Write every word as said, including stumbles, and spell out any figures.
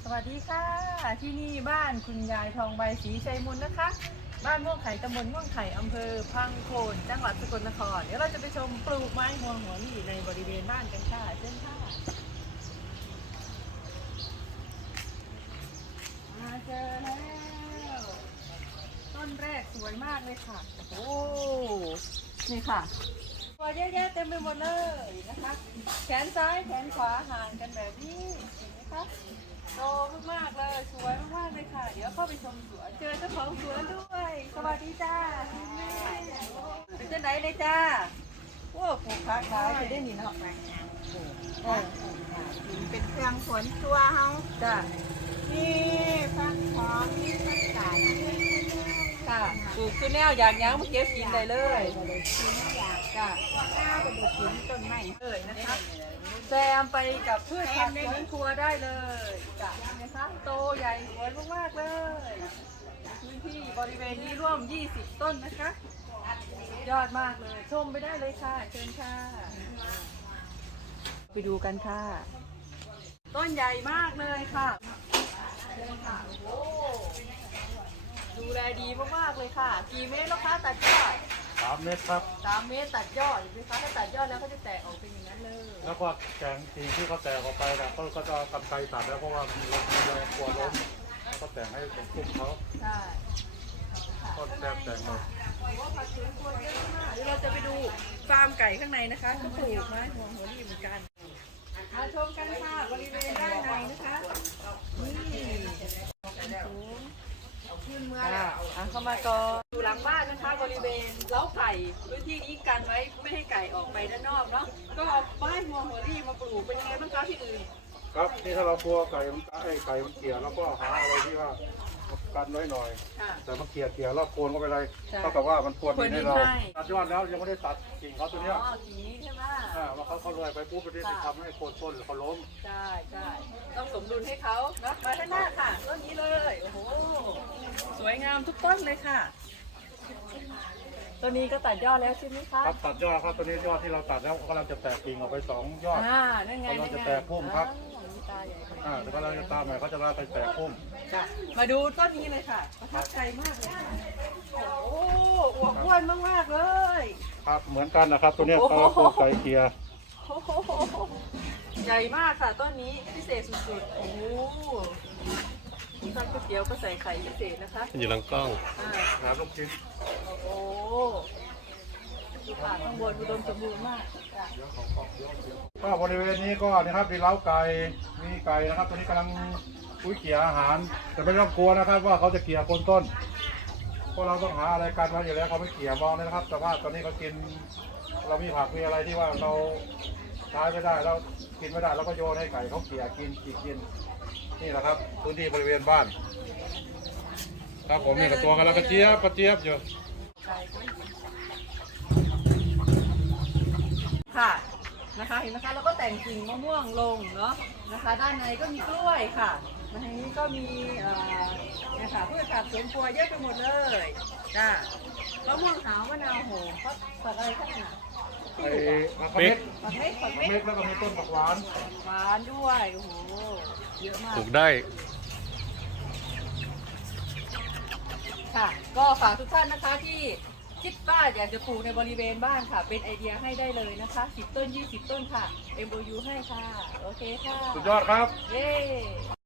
สวัสดีค่ะที่นี่บ้านคุณยายทองใบศรีชัยมนนะคะ บ้านม่วงไข่ตำบลม่วงไข่อำเภอพังโคนจังหวัดสกลนครเดี๋ยวเราจะไปชมปลูกไม้หัวหัวหรี่ในบริเวณบ้านกันค่ะเชิญค่ะมาเจอแล้วต้นแรกสวยมากเลยค่ะโอ้นี่ค่ะตัวเยอะแยะเต็มไปหมดเลยนะคะแขนซ้ายแขนขวาห่างกันแบบนี้เห็นไหมคะโตมากๆเลยสวยมากๆเลยค่ะเดี๋ยวเข้าไปชมสวนเจอเจ้าของสวนด้วยสวัสดีจ้าคุณแม่เป็นเจ้าไหนเลยจ้าโอ้ปลูกผักขายจะได้หนีเนาะเออเป็นเครื่องขนตัวเฮาจ้านี่ฟักทองนี่ฟักไก่ค่ะปลูกคือแนวอยากยั้งมาเก็บกินได้เลยก็เลยกินอยากจ้าข้าวก็เลยกินต้นไม้เลยนะคะแซมไปกับพืชผักสวนครัวได้เลยจ้ะเห็นไหมคะโตใหญ่สวยมากๆเลยพื้นที่บริเวณนี้ร่วมยี่สิบต้นนะคะยอดมากเลยชมไปได้เลยค่ะเชิญค่ะไปดูกันค่ะ ต้นใหญ่มากเลยค่ะเชิญค่ะโอ้ดูแลดีมากๆเลยค่ะกี่เมตรแล้วคะตัดยอดสามเมตรครับสามเมตรตัดยอดเห็นไหมคะถ้าตัดยอดแล้วก็จะแตกออกเป็นอย่างนั้นเลยแล้วก็แกงทีที่เขาแตกออกไปนะเขาก็จะกำไกตัดแล้วเพราะว่ามันล้มเลยกลัวล้มแล้วก็แต่งให้ตรงคุ้มเขาใช่ก็แตกแต่งหมดถือว่าผักสวนครัวเยอะมากเดี๋ยวเราจะไปดูฟาร์มไก่ข้างในนะคะก็ปลูกไม้หัวหัวรี่เหมือนกันมาชมกันค่ะบริเวณด้านในนะคะนี่ขึ้นเมื่ออ่ะเข้ามาก่อนอยู่หลังบ้านนะคะบริเวณเล้าไก่พื้นที่นี้กันไว้ไม่ให้ไก่ออกไปด้านนอกเนาะก็เอาไม้หัวหัวรี่มาปลูกเป็นยังไงบ้างคะที่อื่นครับนี่ถ้าเรากลัวไก่มันไอ้ไก่มันเกลี่ยแล้วก็หาอะไรที่ว่ากันไว้หน่อยค่ะแต่มันเกลี่ยเกลี่ยรอบโคนก็ไม่เป็นไรใช่เท่ากับว่ามันพรวนดินให้เราพรวนดินให้ตัดยอดแล้วยังไม่ได้ตัดกิ่งเขาตัวเนี้ยอ๋อทีนี้ใช่ไหมอ่าว่าเขาเขารวยไปปุ๊บไปได้ทำให้โคนต้นเขาล้มใช่ใช่ต้องสมดุลให้เขานะมาข้างหน้าค่ะต้นนี้เลยโอ้โหสวยงามทุกต้นเลยค่ะต้นนี้ก็ตัดยอดแล้วใช่ไหมคะครับตัดยอดครับตัวนี้ยอดที่เราตัดแล้วกำลังจะแตกกิ่งออกไปสองยอดอ่านั่นไงกำลันั่งนจะไงแตกพุ่มครับอ่ามีตาใหญ่เลยอ่าแต่กำลังจะตามใหม่เขาจะลากไปแตกพุ่มจ้ะมาดูต้นนี้เลยค่ะประทับใจมากเลยค่ะโอ้โหอวบอ้วนมากๆเลยครับเหมือนกันนะครับ ตัวเนี้ยโอ้โหเราปลูกไก่เกลียโอ้โหใหญ่มากค่ะต้นนี้พิเศษสุดๆโอ้โหทำก๋วยเตี๋ยวก็ใส่ไข่พิเศษนะคะอยู่หลังกล้องอ่าน้ำลูกชิ้นโอ้โหดูค่ะข้างบนอุดมสมบูรณ์มากจ้ะก็บริเวณนี้ก็นะครับมีเล้าไก่มีไก่นะครับ ตัวนี้กำลังอุ้ยเกี่ยอาหาร แต่ไม่ต้องกลัวนะครับ ว่าเขาจะเกี่ยคนต้นเพราะเราต้องหาอะไรกันไว้อยู่แล้วเขาไม่เกี่ยมองเลยนะครับ แต่ว่าตอนนี้เขากิน เรามีผักมีอะไรที่ว่าเราใช้ไม่ได้เรากินไม่ได้เราก็โยนให้ไก่เขาเกี่ยกินกินกินนี่แหละครับ พื้นที่บริเวณบ้าน ครับผมนี่กับตัวกันแล้วกระเจี๊ยบกระเจี๊ยบอยู่ค่ะนะคะเห็นไหมคะแล้วก็แต่งกิ่งมะม่วงลงเนาะนะคะ ด้านในก็มีกล้วยค่ะมาทางนี้ก็มีเอ่อเนี่ยค่ะพืชผักสวนครัวเยอะไปหมดเลยจ้ามะม่วงหาวมะนาวโหมผักผักอะไรข้างหน้าไอ้ผักเม็ดผักเม็ดผักผักเม็ดเม็ดแล้วก็มีต้นผักหวานหวานด้วยโอ้โหเยอะมากปลูกได้ค่ะก็ฝากทุกท่านนะคะที่คิดว่าอยากจะปลูกในบริเวณบ้านค่ะ เป็นไอเดียให้ได้เลยนะคะสิบต้นยี่สิบต้นค่ะ เอ็ม โอ ยู ให้ค่ะ โอเคค่ะสุดยอดครับเย้